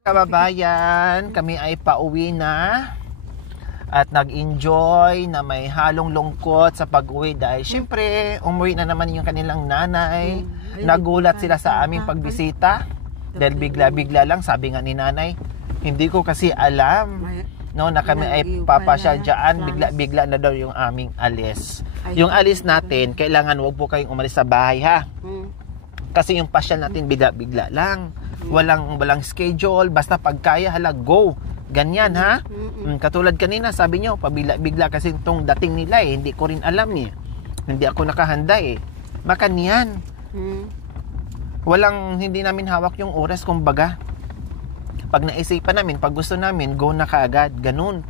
Kababayan, kami ay pauwi na at nag-enjoy na may halong lungkot sa pag-uwi dahil syempre umuwi na naman yung kanilang nanay. Nagulat sila sa aming pagbisita dahil bigla-bigla lang, sabi nga ni nanay, hindi ko kasi alam no, na kami ay papasyal dyan, bigla-bigla na daw yung aming alis. Yung alis natin, kailangan wag po kayong umalis sa bahay ha. Kasi yung pasyal natin bigla-bigla lang. Walang schedule, basta pag kaya hala go. Ganyan ha. Katulad kanina sabi nyo, pabigla-bigla kasi itong dating nila eh, hindi ko rin alam eh. Hindi ako nakahanda eh. Makanyan. Hindi namin hawak yung oras kumbaga. Pag naisipan namin, pag gusto namin, go na kaagad, ganun.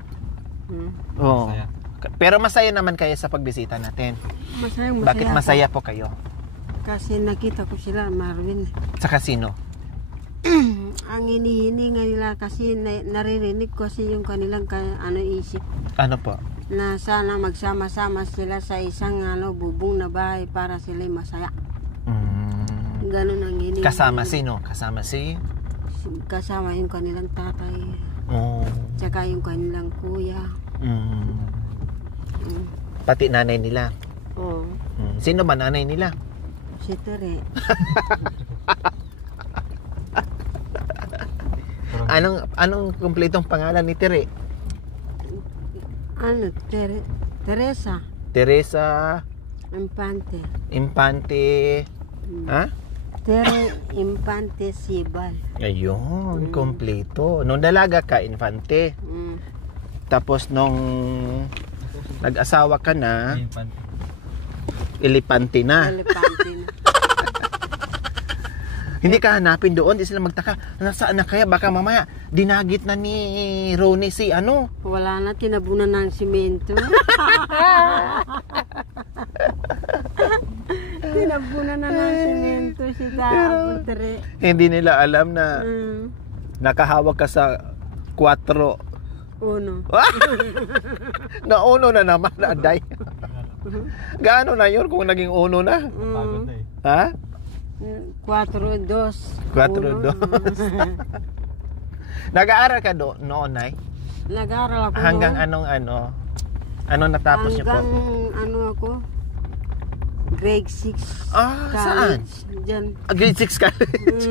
Oh. Pero masaya naman kayo sa pagbisita natin. Masaya. Bakit masaya po kayo? Kasi nakita ko sila, Marvin. Sa casino? Ang hinihininga nila kasi naririnig ko kasi yung kanilang isip. Ano po? Na sana magsama-sama sila sa isang bubong na bahay para sila masaya. Ganun ang hinihininga. Kasama sino? Kasama si? Kasama yung kanilang tatay. Tsaka yung kanilang kuya. Pati nanay nila? Oo. Sino ba nanay nila? Si Tere. Anong kumpletong pangalan ni Tere? Teresa. Teresa Infante. Ha? Tere Infante Sibal. Ayun, kompleto. Nung dalaga ka, Infante. Tapos nung nag-asawa ka na, Elepante na. Hindi ka hanapin doon, di sila magtaka. Nasaan na kaya? Baka mamaya dinagit na ni Ronnie si ano? Wala na, tinabunan ng simento. Tinabunan na ng simento si Tere. Hindi nila alam na nakahawak ka sa 4. Uno. Na uno na naman, aday. Gaano na yun kung naging uno na? Ha? 4-2. 4-2. Nag-aaral ka noon, Nay? Nag-aaral ako hanggang noon. Ano natapos niyo po? Hanggang ako? Grade 6. Saan? Diyan. Grade 6 college?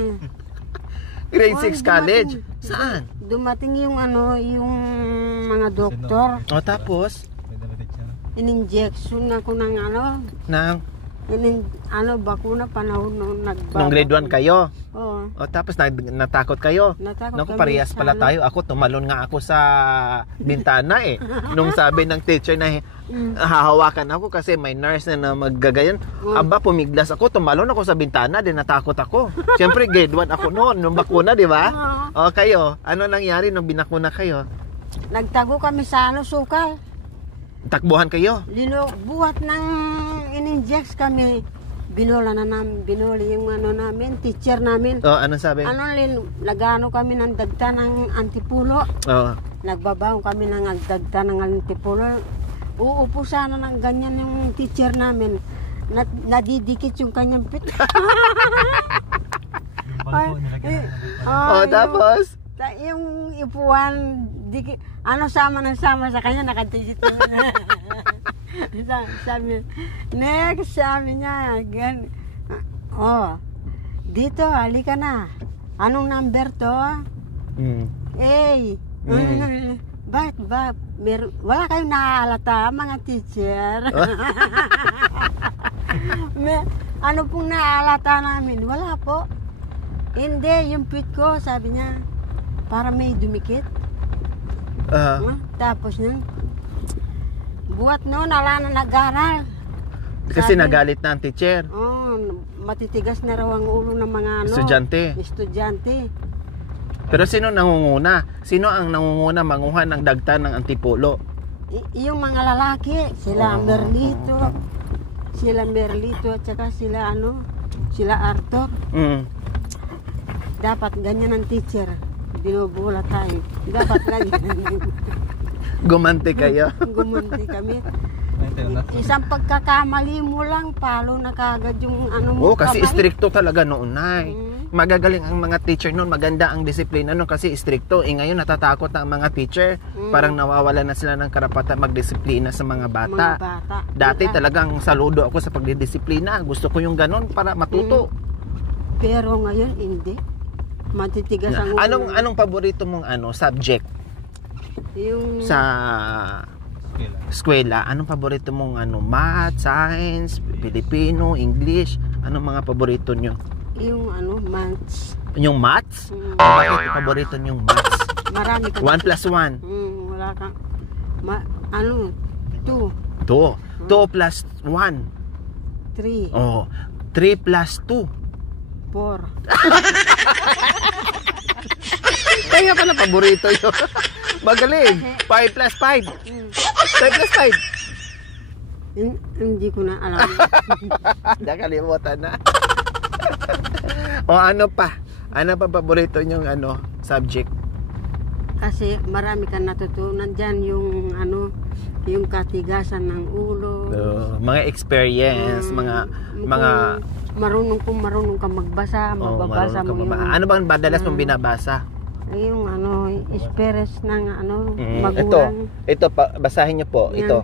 Grade 6 college? Saan? Dumating yung yung mga doktor. Tapos? In-injection ako ng bakuna panahon nung nung grade 1 kayo? Oo. Tapos natakot kayo? Naku, parehas pala tayo. Ako, tumalon nga ako sa bintana eh. Nung sabi ng teacher na hahawakan ako kasi may nurse na maggagayan. Aba, pumiglas ako, tumalon ako sa bintana, din natakot ako. Siyempre, grade 1 ako noon, nung bakuna, di ba? Kayo, ano nangyari nung binakuna kayo? Nagtago kami sa sukal. Takbuhan kayo? Buhat ng in-inject kami. Binoli yung namin, teacher namin. Anong sabi? Nagano kami ng dagta ng antipulo. Nagbabaw kami ng dagta ng antipulo. Uupo sana ng ganyan yung teacher namin. Nadidikit yung kanyang pit. Tapos? Yung ipuan, sama sa kanya, nakatisit. Sabi, next, sabi niya, dito, halika na. Anong number to? Bakit ba? Wala kayong naaalata, mga teacher. Ano pong naaalata namin? Wala po. Hindi, yung pit ko, sabi niya, para may dumikit. Tapos nang buhat noon, ala na nag-aral. Kasi nagalit na ang teacher. Matitigas na raw ang ulo ng mga estudyante. Pero sino nangunguna? Sino ang nangunguna manguha ng dagta ng antipulo? Yung mga lalaki, sila Merlito at saka sila Arthur. Dapat ganyan ang teacher. Binubula tayo. Dapat lagi. Gumanti kayo? Gumanti kami. Isang pagkakamali mo lang, palo na kagad yung kasi stricto talaga noon, Nay. magagaling ang mga teacher noon, maganda ang disiplina noon kasi stricto. Ngayon natatakot na ang mga teacher. Parang nawawala na sila ng karapatan magdisiplina sa mga bata. Dati talagang saludo ako sa pagdidisiplina. Gusto ko yung ganon para matuto. Pero ngayon hindi. Matitigas ang ulo. Anong paborito mong subject? Yung Sa eskwela, anong paborito mong math, science, Filipino, English? Anong mga paborito nyo? yung maths. Yung maths? Bakit paborito yung maths? Marami ka. 1 plus 1. Wala kang 2. 2 plus 1. 3. Oh, 3 plus 2. 4. Kaya pala paborito yun. Magaling. 5 plus 5. 5 plus 5. Hindi ko na alam. Nakalimutan na. O ano pa? Ano pa paborito nyong subject? Kasi marami kang natutunan dyan, yung katigasan ng ulo. Mga experience, mga marunong kang magbasa, mababasa mo yung ano bang madalas mong binabasa? Yung experience ng magulang. Ito basahin niyo po. Yan. Ito.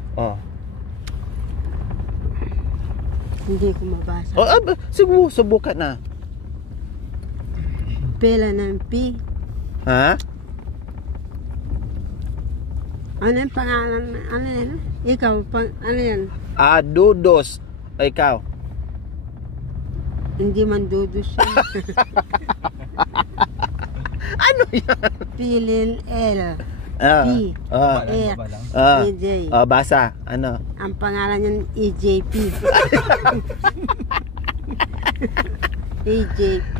Hindi ko mabasa. Subukan na. Pela ng P. Ha? Ano yung pangalan? Ano yan? Ikaw, ano yan? Dudos. Ikaw. Hindi man dudos yan. Ano yan? Pilin L. P. X. EJ. Basa. Ano? Ang pangalan niyan, EJP. EJP.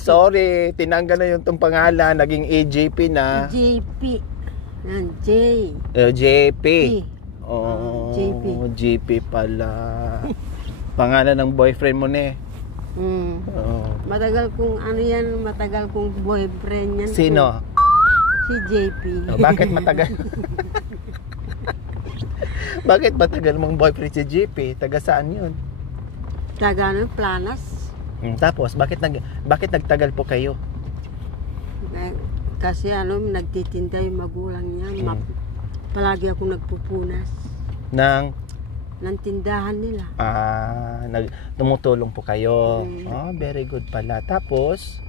Sorry. Tinanggal na yung tong pangalan. Naging AJP na. EJP. Yan, J. JP. JP. JP pala. Pangalan ng boyfriend mo na Matagal kong boyfriend yan. Sino? Si JP. Bakit matagal? Bakit matagal mong boyfriend si JP? Taga saan yun? Taga Planas. Tapos, bakit nagtagal po kayo? Kasi nagtitinda yung magulang niya. Palagi ako nagpupunas. Ng tindahan nila. Tumutulong po kayo. Very good pala. Tapos?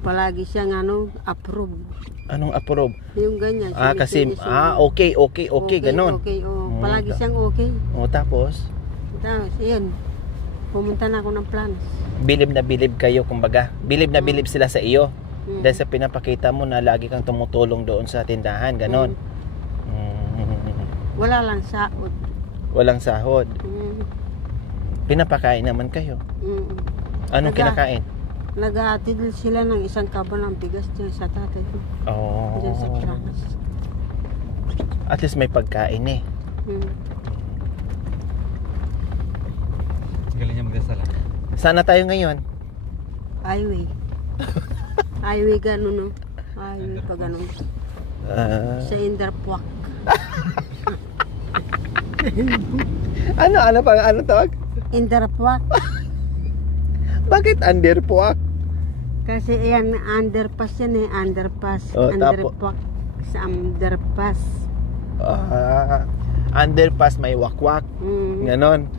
Palagi siyang approve. Anong approve? Yung ganyan. Kasi, okay, ganon. Okay, palagi siyang okay. Tapos? Tapos, yun. Pumunta na ako ng Planas. Bilib na bilib kayo, kumbaga. Bilib na bilib sila sa iyo. Dahil sa pinapakita mo na lagi kang tumutulong doon sa tindahan, ganon. Wala lang sahod. Walang sahod. Pinapakain naman kayo. Anong kinakain? Nag-aatid sila ng isang kaba ng bigas dyan sa tatay ko. Dyan sa Planas. At least may pagkain eh. Galing niya magdasal. Sana tayo ngayon? Highway. Highway gano'n, no? Highway pa gano'n. Sa Inderpuak. Ano tawag? Inderpuak. Bakit Underpuak? Kasi yan, underpass yan eh. Underpass. Underpuak. Sa underpass. Underpass may wakwak. Ganon.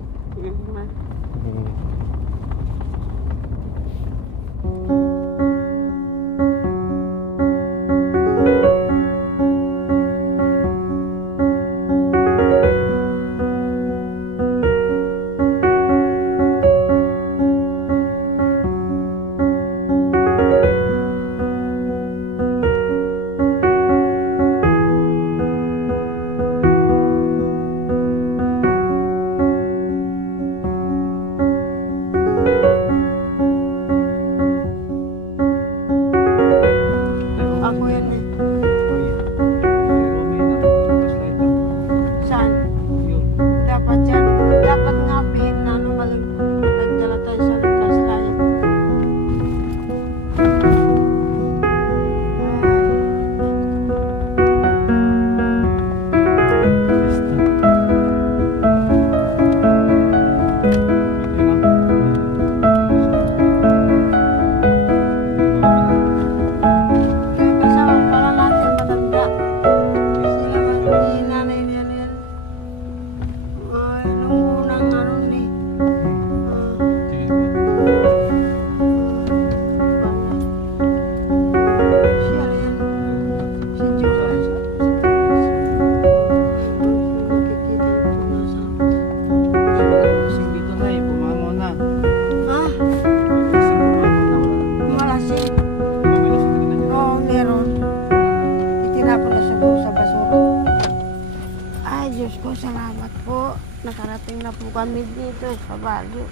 Nakarating na po kami dito sa Baguio.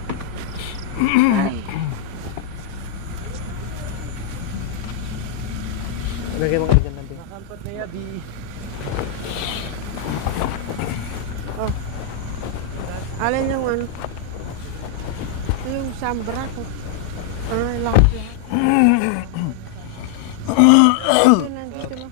Ay. Lagay mo kayo dyan nabi. Nakampat na yabi. Oh. Alin yung ano? Yung sambra ko. Ay, lahat. Dito na, dito na.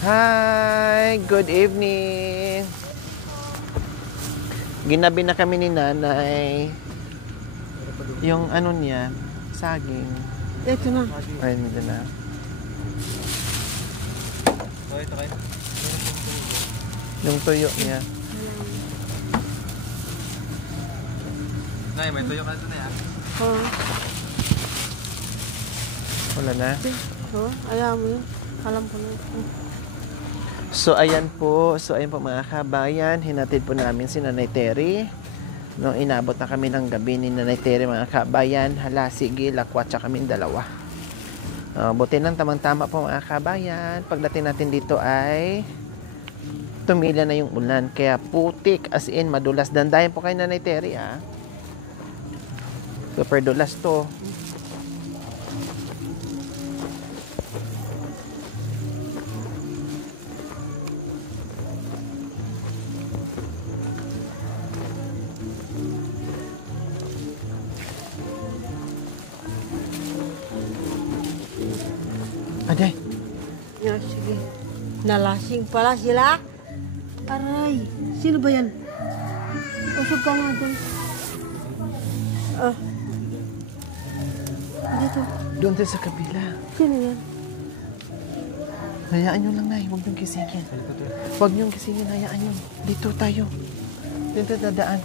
Hi, good evening. Ginabi na kami ni nanay. Yung ano niya, saging. Ito na. Ay, medyo na. Okay, ito kayo. Yung tuyo niya. Nay, may tuyo ka ito na yan. Oh. Wala na. Oh, ayaw mo yun. Alam ko na. So ayan po mga kabayan, hinatid po namin si Nanay Terry. Nung inabot na kami ng gabi ni Nanay Terry mga kabayan, hala sige, lakwatsa kaming dalawa. Buti lang tamang-tama po mga kabayan. Pagdating natin dito ay tumila na yung ulan, kaya putik as in madulas. Dandayan po kay Nanay Terry super dulas to. Aday. Yeah, sige. Nalasing pala sila. Aray, sino ba yan? Usog ka nga dun. Dito. Doon tayo sa kabila. Sino yan? Hayaan nyo lang, Nay. Huwag niyong gisingin. Huwag niyong gisingin. Hayaan nyo. Dito tayo. Dito dadaan.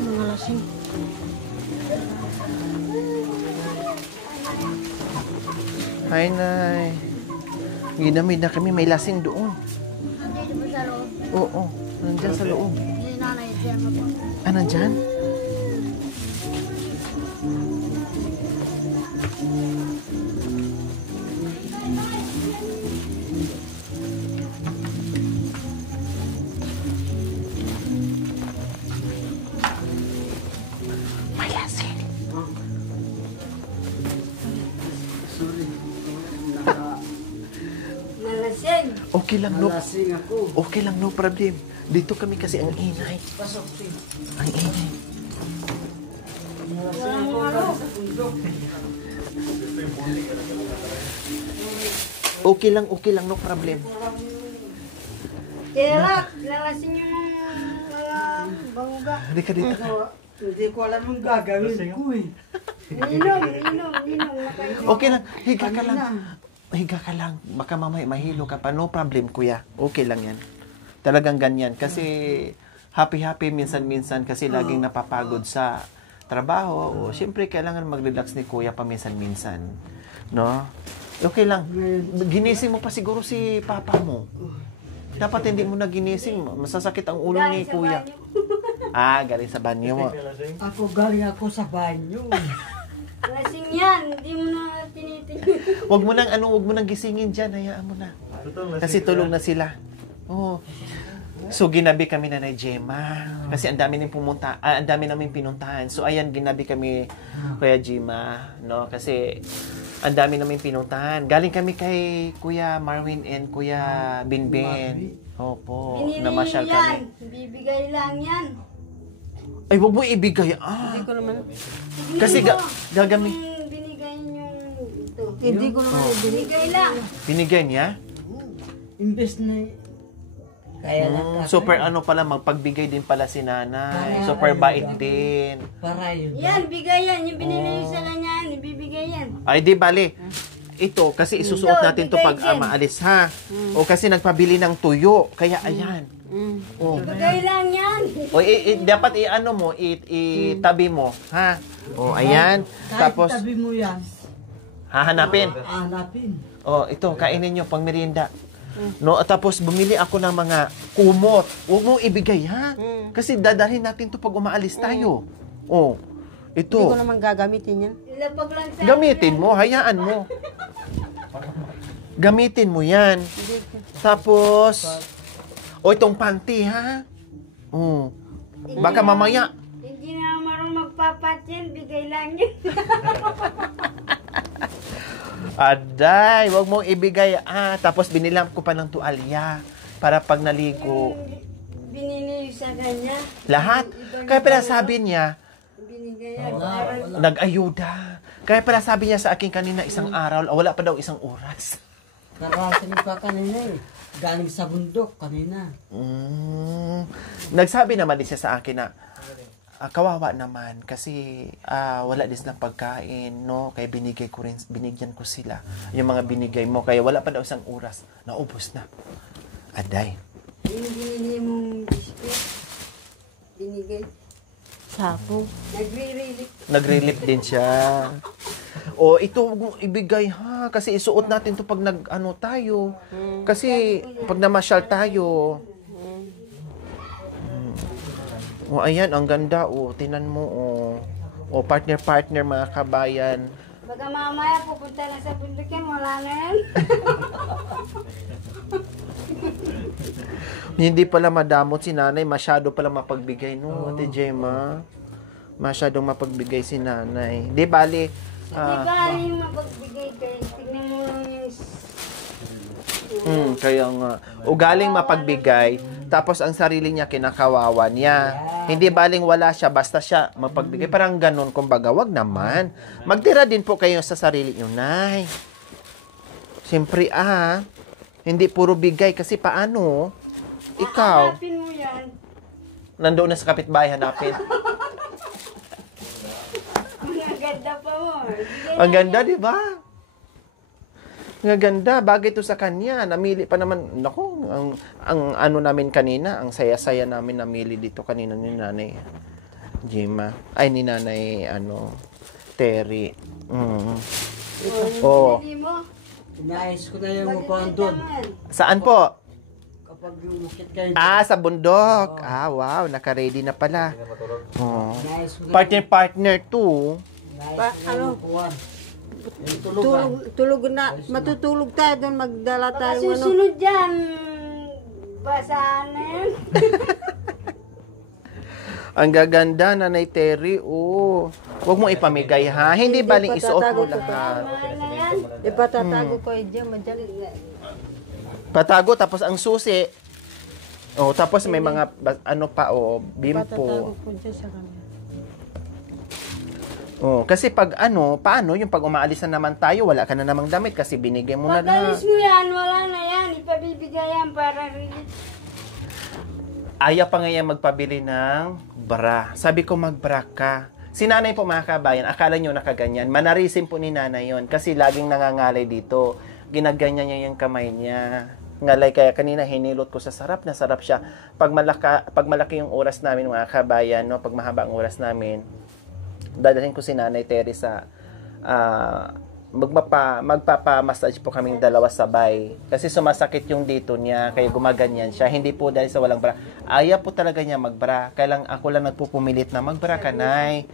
Mga lasing. Hi, Nay. Ginamid na kami. May lasing doon. Nandito ba sa loob? Oo. Nandyan sa loob. Hindi nanay dyan mo po. Nandyan? May lasing. Nalasing. Okay lang, no? Nalasing ako. Okay lang, no problem. Dito kami kasi ang inay. Pasok, Tim. Ang inay. Nalasing ako. Galing sa bundok. Okay lang, no problem. Kaya nalasing yung mga bangga. Hindi ka dito. Hindi ko alam yung gagawin ko eh. Inom. Okay lang, higa ka lang. Higa ka lang. Baka mamaya mahilo ka pa. No problem, kuya. Okay lang yan. Talagang ganyan. Kasi happy-happy minsan-minsan kasi laging napapagod sa trabaho. O siyempre, kailangan mag-relax ni kuya pa minsan-minsan. No? Okay lang. Ginising mo pa siguro si papa mo. Dapat hindi mo na ginising. Masasakit ang ulo ni kuya. Galing sa banyo mo. Ako galing ako sa banyo. Lasing yan. Hindi mo na tinitingin. Wag mo nang gisingin diyan, hayaan mo na. Kasi tulog na sila. Oh. So ginabi kami na Gemma kasi ang dami naming pinuntahan. So ayan, ginabi kami Kuya Gemma, no? Kasi ang dami naming pinuntahan. Galing kami kay Kuya Marwin and Kuya Binbin. Opo, namasyal kami. Bibigay lang yan. Ay, wag mo ibigay. Hindi ko naman. Kasi gagamit. Binigay yung ito. Hindi ko naman Binigay lang. Binigay niya? Imbes na kaya lang Super pala, magpagbigay din pala si nanay. Super bait din. para yun. Yan, bigay yan. Yung binili sa kanya, ibibigay yan. Ay, di bali. Ito, kasi isusuot natin to pag bigay din. maalis, ha? O kasi nagpabili ng tuyo. Kaya, ayan. Oh. Bigay lang yan. O dapat i-ano mo, itabi mo, ha? O ayan. Tapos Tabi mo yan. hahanapin. Hanapin. O ito, kainin nyo pang merienda. No, tapos bumili ako ng mga kumot. Huwag mo ibigay, ha? Kasi dadalhin natin to pag umaalis tayo. O, Hindi ito. ko naman gagamitin yan. Ilapag lang sa Gamitin mo, hayaan mo. Gamitin mo yan. Tapos, itong panty, ha? Oh. Baka mamaya, Hindi na marunong magpapatin, bigay lang yan. aday, wag mong ibigay, Tapos binilang ko pa ng tuwalya para pag naligo. Binili sa kanya. Lahat. Kaya pala sabi niya, Binigay yan. nag-ayuda. Kaya pala sabi niya sa akin kanina isang araw, wala pa daw isang oras. Narating pa kanina eh. Galing sa bundok kanina. Nagsabi naman din siya sa akin na, kawawa naman kasi wala din silang pagkain, no? Kaya binigyan ko sila. Yung mga binigay mo, kaya wala pa daw isang oras. Naubos na. Aday. Yung binili mong biscuit, binigay. Sapo. Nagre-relief din siya. O, ito huwag mong ibigay, ha? Kasi isuot natin to pag nag-ano tayo. Kasi pag namasyal tayo. O, ayan, ang ganda, o. Tinan mo, o. O, partner-partner, mga kabayan. Baka mamaya pupunta na sa bundok yan, wala na yan. Hindi pala madamot si nanay, masyado pala mapagbigay, no, Ate Gemma? Masyadong mapagbigay si nanay. Di bali, Di ba yung mapagbigay kayo? Tignan mo lang yung... kaya nga, ugaling mapagbigay, tapos ang sarili niya kinakawawa niya. Hindi baling wala siya, basta siya mapagbigay. Parang ganun, kumbaga, wag naman. Magtira din po kayo sa sarili niyo, nay. Siyempre, hindi puro bigay, kasi paano? Ikaw, Hanapin mo yan. nandoon na sa kapitbahay, hanapin. Ang ganda pa mo. Bigay Ang ganda, di ba? Ang ganda, bagay to sa kanya. Namili pa naman, naku, ang ano namin kanina, ang saya-saya namin namili dito kanina ni Nanay Gemma. Ay, ni Nanay, Terry. Oh. Bili mo. Inayos ko na yung upuan doon. Saan po? Kapag yung bukit kayo. Sa bundok. Wow, naka-ready na pala. Oh. Inayos ko na Partner to. Inayos ko na yung upuan. Yung tulugan. Tulog na. Matutulog tayo doon. Magdala tayo. Susunod dyan. Basaan na yan. Ang gaganda, Nanay Terry. Huwag mo ipamigay, ha? Hindi baling isuot mo lahat. Mahal na yan. Ipatatago ko dyan, madali. Patago, tapos ang susi. Tapos may mga, Ipatatago bimpo. ko dyan sa kanya. Kasi pag paano yung pag umaalis na naman tayo, wala ka na namang damit kasi binigay mo na lahat. Pag-alis mo yan, wala na yan. Ipabibigay yan para relief. Ayaw pa nga yan magpabili ng bra. Sabi ko magbra ka. Si nanay po mga kabayan, akala nyo nakaganyan. Manarisim po ni nanay yon kasi laging nangangalay dito. Ginaganyan niya yung kamay niya. Ngalay, kaya kanina hinilot ko sa sarap na sarap siya. Pag malaki yung oras namin mga kabayan, no, pag mahaba ang oras namin, dadalhin ko si Nanay Terry sa magpapa-massage po kaming dalawa sabay. Kasi sumasakit yung dito niya, kaya gumaganyan siya. Hindi po dahil sa walang bra. Ayaw po talaga niya magbra. Kaya lang ako lang nagpupumilit na magbra ka, Nay.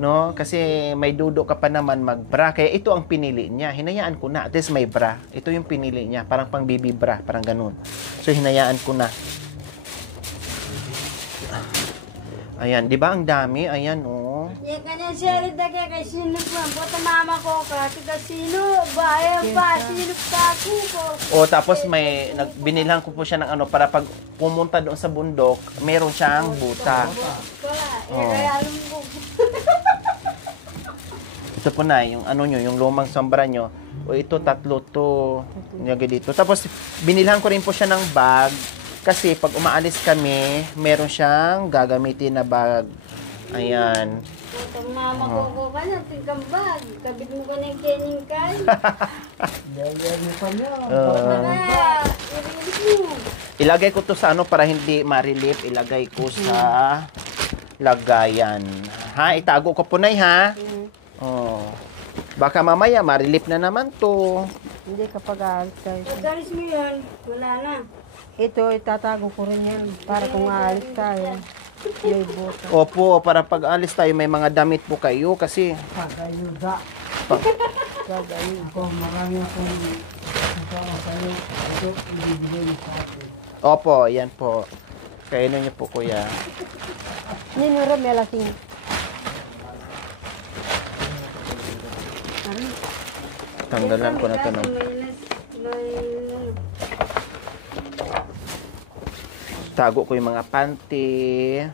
No? Kasi may dudo ka pa naman magbra. Kaya ito ang pinili niya. Hinayaan ko na. At least may bra. Ito yung pinili niya. Parang pang baby bra. Parang ganun. So, hinayaan ko na. Ayan. Di ba ang dami? Ayan, oh. Yan kanya siya rin kaya kay sino po. Buta mama ko ka. Tiga sino. Bayan pa. Sino ka ko. O, tapos may, binilhan ko po siya ng para pag pumunta doon sa bundok, meron siyang buta. Wala. Oh. Kaya alam ko. Ito po na, yung yung lumang sombra nyo. O, ito, tatlo to. Nilagay dito. Tapos, binilhan ko rin po siya ng bag. Kasi, pag umaalis kami, meron siyang gagamitin na bag. Ayan. Kung mama ko ka na, tingkambag. Kabit mo ka ng kening kay. Yan mo pa niya. Kaya, i-release mo. Ilagay ko to sa ano para hindi marilip. Ilagay ko sa lagayan. Ha? Itago ko punay ha? Oh. Baka mamaya marilip na naman to. Hindi kapag aalis tayo. Pag-alis mo yan, wala na. Ito, itatago ko rin yan. Para kung aalis tayo, may buta. Opo, para pag alis tayo may mga damit po kayo kasi Pagayuda. Pagayuda ko. Marami akong kasama sa'yo. Ito, ibibigay mo sa akin. opo, yan po. Kainin niyo po kuya. Ninuro, may lasing. Tanggalan ko na to ng tago ko yung mga panty.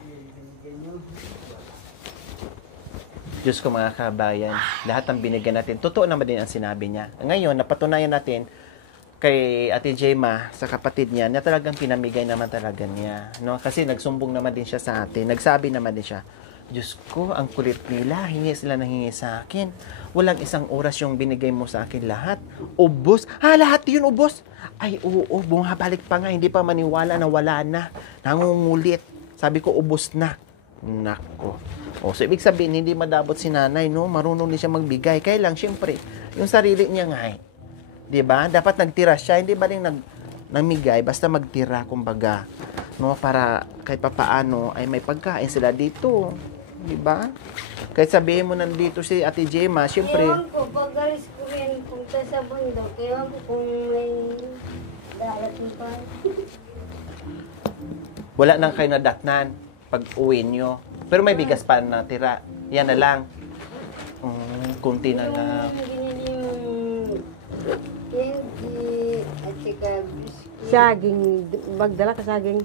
Diyos ko mga kabayan, lahat ng binigyan natin, totoo naman din ang sinabi niya. Ngayon, napatunayan natin kay Ate Jema sa kapatid niya na talagang pinamigay naman talaga niya. No? Kasi nagsumbong naman din siya sa atin. Nagsabi naman din siya, Diyos ko, ang kulit nila. Hingi sila ng hingi sa akin. Walang isang oras yung binigay mo sa akin lahat. Ubos. Lahat yun ubos. Ay, oo, bumabalik pa nga. Hindi pa maniwala na wala na. Nangungulit. Sabi ko, ubos na. Nako. So ibig sabihin, hindi madabot si nanay, no? Marunong din siya magbigay. Kaya lang, syempre, yung sarili niya nga, 'di ba? Dapat nagtira siya, hindi ba rin namigay, basta magtira, kumbaga, no? Para kahit papaano ay may pagkain sila dito, 'di ba? Kahit sabihin mo nandito si Ate Jema, syempre, Ewan ko, pag-alis ko rin punta sa bundok. Ewan ko kung may darating pa. wala nang kayo nadatnan pag uwi nyo. Pero may bigas pa na tira. Yan na lang. Kunti na lang. Yung binili mong candy at saka biscuit. Saging, magdala ka saging.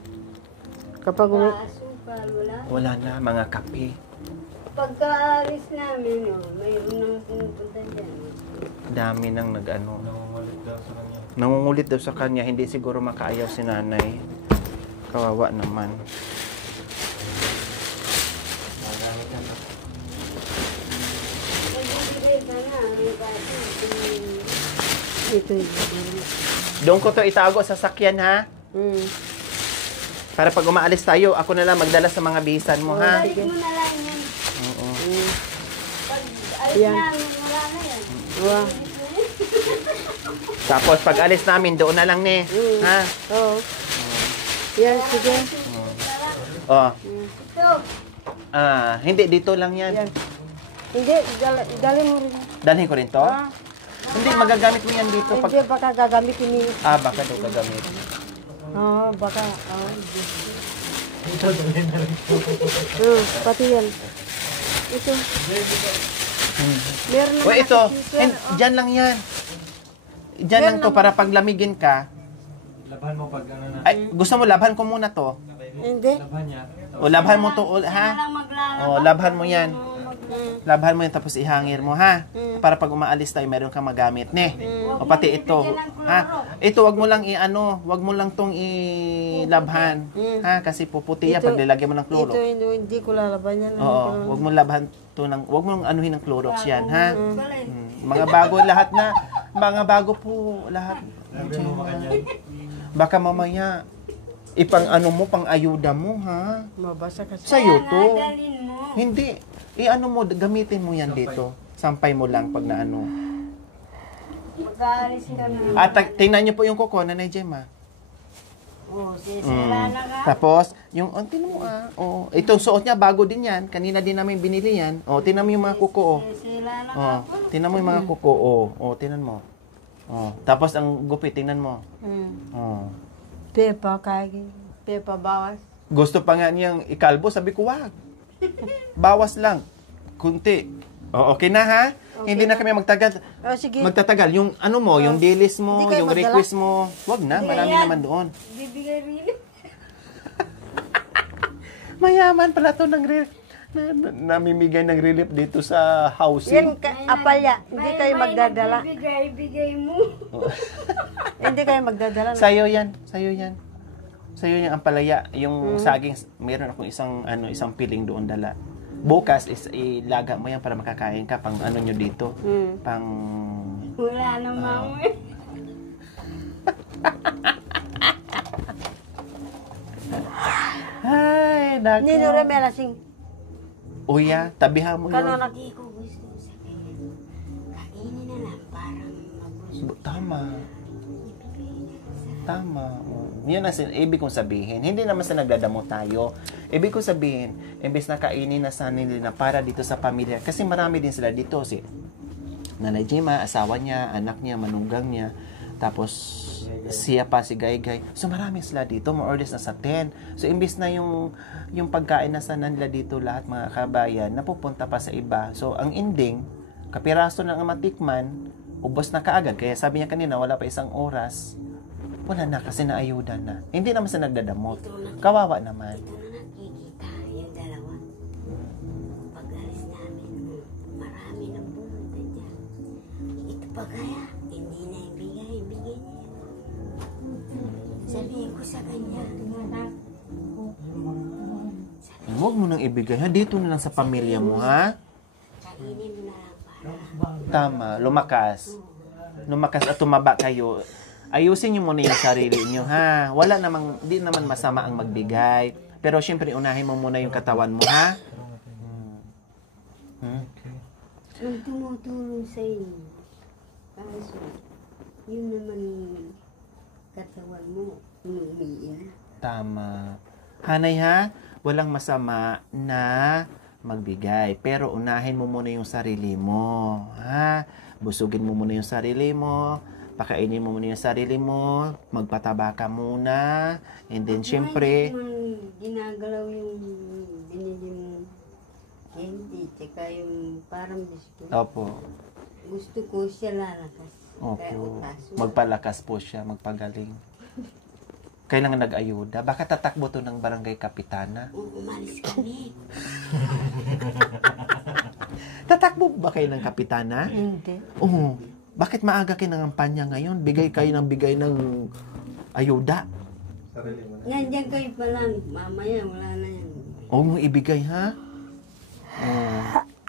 Kapag Asukal, wala. Wala na, mga kape. Pagka-alis namin, mayroon nang pumupunta dyan. Dami nang nag-ano. Nangungulit daw sa kanya. Nangungulit daw sa kanya, hindi siguro makaayaw si nanay. Kawawa naman. Nagbibigay ka na, may bati. ito Doon ko to itago sa sakyan, ha? Para pag umaalis tayo, ako na lang magdala sa mga bisan mo, ha? Balik mo na lang yan. Oo. Pag alis Yan. namin, wala na yan. Wow. Tapos pag alis namin, doon na lang, ne. Ha? Oo. Yan, sige. Oh. Ito, Hindi, dito lang yan. Yan. Hindi, dali mo rin. Dalhin ko rin to? Hindi, magagamit mo yan dito. Hindi, baka gagamitin ni... Baka daw gagamit. baka. Pati yan. Ito. Meron naman Ito. ako teacher. Diyan lang yan. Diyan lang to para pag lamigin ka. Laban mo pag ano na. Ay, gusto mo labhan ko muna to? Hindi. Laban niya. O, labhan mo to, ha? lang maglalaba. O, labhan mo yan. Labhan mo yan, tapos ihangir mo, ha? Para pag umaalis tayo, meron kang magamit, ne? O, pati ito, ha? Ito, wag mo lang wag mo lang tong ilabhan, ha? Kasi puputi yan pag nilagyan mo ng Ito, Clorox. hindi ko lalaban yan. Oo, wag mo labhan to ng, wag mo anuhin ng Clorox yan, ha? Mga bago lahat na, mga bago po lahat. Laban mo kanya. Baka mamaya, ipang ano mo, pang ayuda mo, ha? Mabasa kasi. Sa'yo to. Dalhin mo. Hindi. I-ano mo, gamitin mo yan dito. Sampay mo lang pag naano. Pag-alis ka na. At tingnan niyo po yung kuko, Nanay Gemma. Sisira na ka. Tapos, yung, tingnan mo itong suot niya, bago din yan. Kanina din namin binili yan. Tingnan mo yung mga kuko, Sisira na ka. Tingnan mo yung mga kuko, tingnan mo. Tapos, ang gupit, tingnan mo. Pepa, kagi. Pepa, bawas. Gusto pa nga niyang ikalbo, sabi ko, wag. Bawas lang. Kunti. Okay na, ha? Hindi na kami magtagal. Sige. Magtatagal. Yung ano mo, yung dilis mo, Hindi kayo yung magdala? request mo, wag na, marami yan. naman doon. Bibigay rin. Mayaman pala to ng namimigay ng relief dito sa housing. Yan, apalya. Hindi kayo magdadala. Bigay mo. Hindi kayo magdadala. Sa'yo yan. Sa'yo yung ampalaya. Yung saging, meron akong isang piling doon dala. Bukas is ilaga mo yan para makakain ka pang ano nyo dito. Pang... Wala namang eh. Ay, naku. Nino rin may lasing. Uya, tabihan mo Kano yun. Hindi ko gusto sa kanya. Kainin na lang parang mabusog. Tama. Tama. Yun ang ibig kong sabihin. Hindi naman sa nagdadamo tayo. Ibig kong sabihin, imbes na kainin na sa nila para dito sa pamilya. Kasi marami din sila dito. Si Nanay Jima, asawa niya, anak niya, manugang niya. Tapos, siya pa, si Gaygay. So, marami sila dito. More or less nasa 10. So, imbes na yung pagkain na sana nila dito lahat, mga kabayan, napupunta pa sa iba. So, ang ending, kapiraso na ang matikman, ubos na kaagad. Kaya sabi niya kanina, wala pa isang oras. Wala na kasi naayuda na. Hindi naman sa nagdadamot. Kawawa naman. Ito na nakikita yung dalawa. Pag alis namin, marami nang pumunta dyan. Ito pa kaya, hindi na ibigay niya. Sabihin ko sa kanya, Huwag mo nang ibigay. Ha? Dito na lang sa pamilya mo, ha? kainin mo na lang para. Tama. Lumakas. Lumakas at tumaba kayo. Ayusin niyo muna yung sarili niyo, ha? Wala namang, di naman masama ang magbigay. Pero syempre, unahin mo muna yung katawan mo, ha? Ang tumutulong sa inyo. Kaso, yun naman katawan mo, inuumiin na. Tama. Hanay, ha? Walang masama na magbigay. Pero unahin mo muna yung sarili mo, ha? Busugin mo muna yung sarili mo. Pakainin mo muna yung sarili mo, magpataba ka muna, and then syempre, Ginagalaw yung binili mo candy, tsaka yung parang biskuit. opo, Gusto ko siya lalakas. Kaya opo, utas. magpalakas po siya, magpagaling. Kailangan nag-ayuda. Baka tatakbo to ng barangay kapitana. Umalis kami. Tatakbo ba kayo ng kapitana? Hindi. Oo. Bakit maaga kayo ng kampanya ngayon? Bigay kayo ng ayuda. Yan, dyan kayo pa lang. Mamaya, wala na yan. Oo, mo ibigay, ha?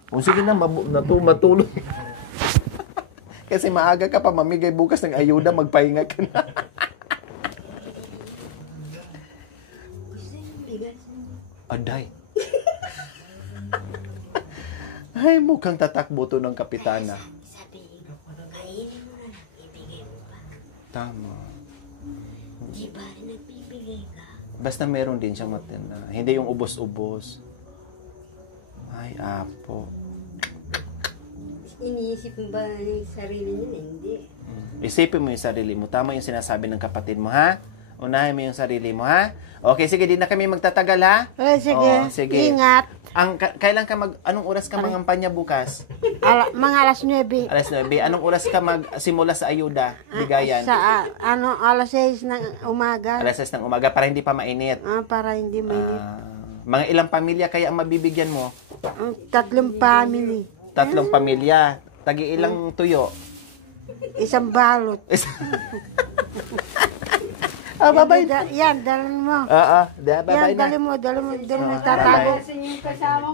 O sige na, matulog. Kasi maaga ka pa, mamigay bukas ng ayuda, magpahinga ka na. Gusto yung bigas. Aday. Ay, mukhang tatakbo to ng kapitana. Sabihin ko, kainin mo na lang, ibigay mo pa. Tama. Di ba rin nagbibigay ka? Basta meron din siyang matanda. Hindi yung ubos-ubos. Ay, apo. Iniisip mo ba yung sarili niya? Hindi. Isipin mo yung sarili mo. Tama yung sinasabi ng kapatid mo, ha? Unahin mo yung sarili mo, ha? Okay, sige, di na kami magtatagal, ha? Sige. Oo, sige. Ingat. Kailan ka anong oras ka mangampanya bukas? Mga alas 9. Alas 9. Anong oras ka magsimula sa ayuda? Bigayan? Sa alas 6 ng umaga. Alas 6 ng umaga para hindi pa mainit. Para hindi mainit. Mga ilang pamilya kaya ang mabibigyan mo? 3 family. 3 pamilya. Tagi ilang tuyo? 1 balot. Babay. Yan, dalhin mo. Oo, babay Yan, na. dali mo, itatago.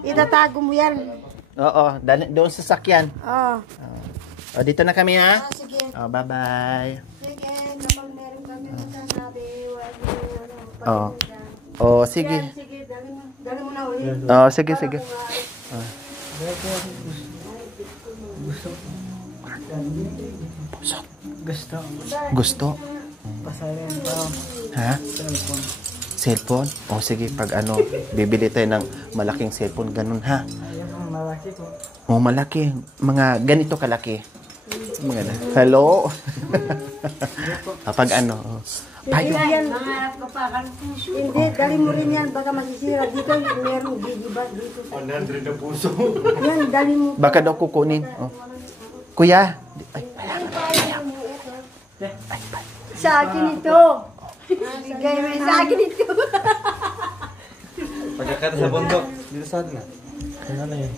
Itatago mo yan. Oo, doon sa sakyan. Oh. O, dito na kami, ha? Sige. O, bye-bye. Sige, kapag meron kami masasabi, wag mo, Oo. O, sige. Sige, dali mo na ulit. O, sige, sige. Gusto. Gusto? Pasayan pa. Ha? Cellphone? O, sige, pag bibili tayo ng malaking cellphone, ganun, ha? Ayun ang malaki ko. O, malaki. Mga ganito kalaki. Mga hello? Kapag payo. Mangarap ka pa, puso. Hindi, dali mo rin yan, baka masisira. Dito, merong gigiba dito. 100 na puso. Yan, dali mo. Baka daw kukunin. O. Kuya. Ay, Sa akin ito. Bigay mo sa akin ito. Pagkakata sa bundok. Dito sa atin na. Ano na yun?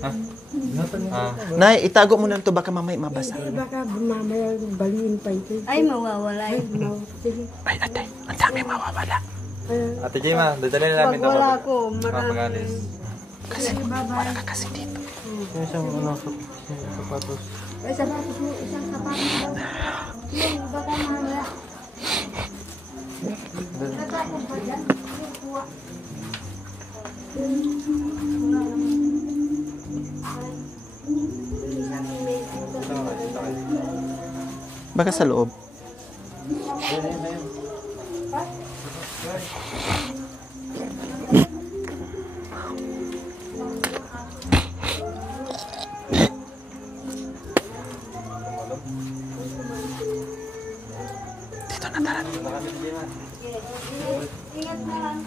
Ha? Nay, itago mo na ito. Baka mamay mabasa. Baka mamaya baliin pa ito. Ay, mawawala yun. Sige. Ay, atay. Ang dami mawawala. Ate Jema, dadalhin namin Pag wala ito. ko, marami. Mapagalis. Wala ka kasi dito. Yung isang ano, sapatos. Ay, sapatos mo, isang sapatos mo. Yung baka mamaya. Natapos ba dyan? Yung kuha. Baka sa loob. Dito na tara. Ingat na lang.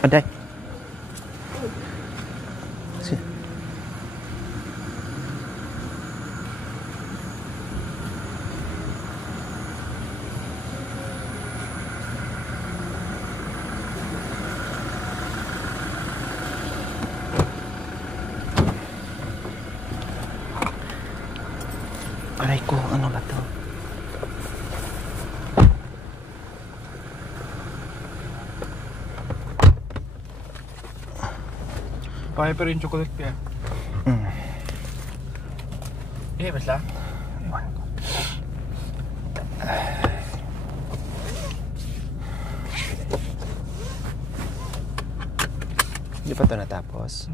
Aday. Sige. Aray ko, ano ba to? Pahay pa rin chocolate kaya. Mas lang? Ewan ko. Hindi pa ito natapos.